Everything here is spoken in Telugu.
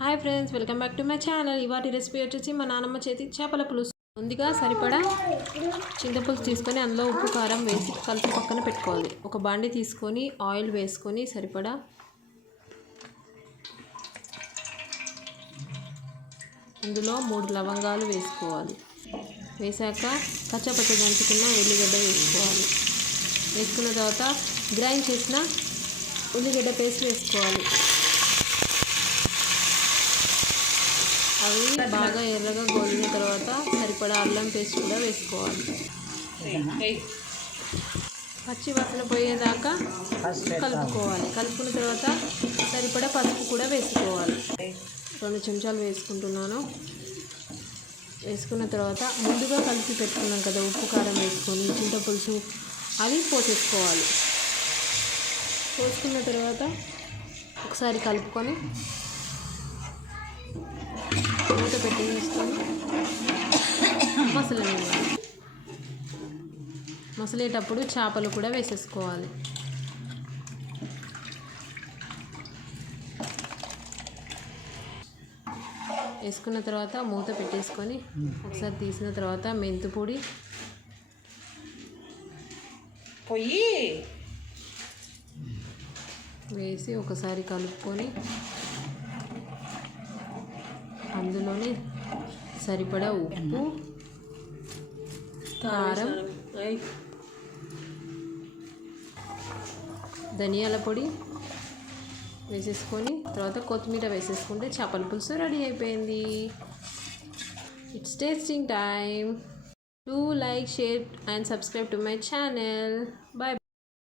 Hi friends, welcome back to my channel. ఇవాటి రెసిపీ వచ్చేసి మా నాన్నమ్మ చేతి చేపల పులుసు. ముందుగా సరిపడా చింతపులుసు తీసుకొని అందులో ఉప్పు కారం వేసి కలిపి పక్కన పెట్టుకోవాలి. ఒక బాండి తీసుకొని ఆయిల్ వేసుకొని సరిపడా ఇందులో 3 లవంగాలు వేసుకోవాలి. వేసాక కచ్చపచ్చ దంచుకున్న ఉల్లిగడ్డ వేసుకోవాలి. వేసుకున్న తర్వాత గ్రైండ్ చేసిన ఉల్లిగడ్డ పేస్ట్ వేసుకోవాలి. అవి బాగా ఎర్రగా గోలిన తర్వాత సరిపడా అల్లం పేస్ట్ కూడా వేసుకోవాలి. పచ్చి వాసన పోయేదాకా కలుపుకోవాలి. కలుపుకున్న తర్వాత సరిపడా పసుపు కూడా వేసుకోవాలి. 2 చెంచాలు వేసుకుంటున్నాను. వేసుకున్న తర్వాత ముందుగా కలిపి పెట్టుకున్నాం కదా ఉప్పు కారం వేసుకొని చింతపులుసు అది పోసేసుకోవాలి. పోసుకున్న తర్వాత ఒకసారి కలుపుకొని మూత పెట్టి వేసుకొని మసలేటప్పుడు చేపలు కూడా వేసేసుకోవాలి. వేసుకున్న తర్వాత మూత పెట్టేసుకొని ఒకసారి తీసిన తర్వాత మెంతు పొడి వేసి ఒకసారి కలుపుకొని అందులోనే సరిపడా ఉప్పు కారం ధనియాల పొడి వేసేసుకొని తర్వాత కొత్తిమీర వేసేసుకుంటే చేపల పులుసు రెడీ అయిపోయింది. It's tasting time. Do like, share and subscribe to my channel. Bye.